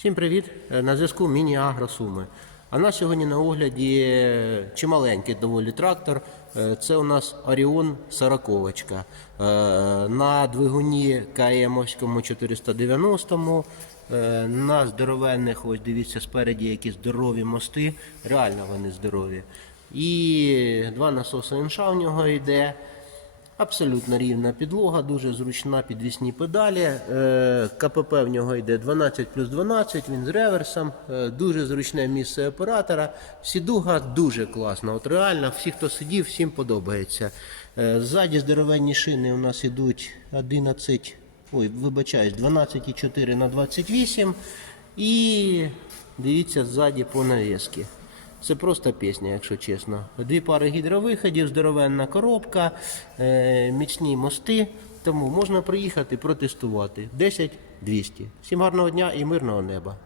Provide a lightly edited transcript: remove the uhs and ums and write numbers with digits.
Всім привіт! На зв'язку Міні-Агро Суми. А у нас сьогодні на огляді чималенький доволі трактор. Це у нас Оріон 40. На двигуні КМовському 490. На здоровенних, ось дивіться, спереді які здорові мости. Реально вони здорові. І два насоси інша в нього йде. Абсолютно рівна підлога, дуже зручна, підвісні педалі. КПП в нього йде 12+12, він з реверсом. Дуже зручне місце оператора. Сідуга дуже класна. От реально, всі, хто сидів, всім подобається. Ззаді здоровенні шини у нас йдуть 12,4 на 28. І дивіться ззаді по навіски. Це просто пісня, якщо чесно. Дві пари гідровиходів, здоровенна коробка, міцні мости. Тому можна приїхати протестувати. 10-200. Всім гарного дня і мирного неба.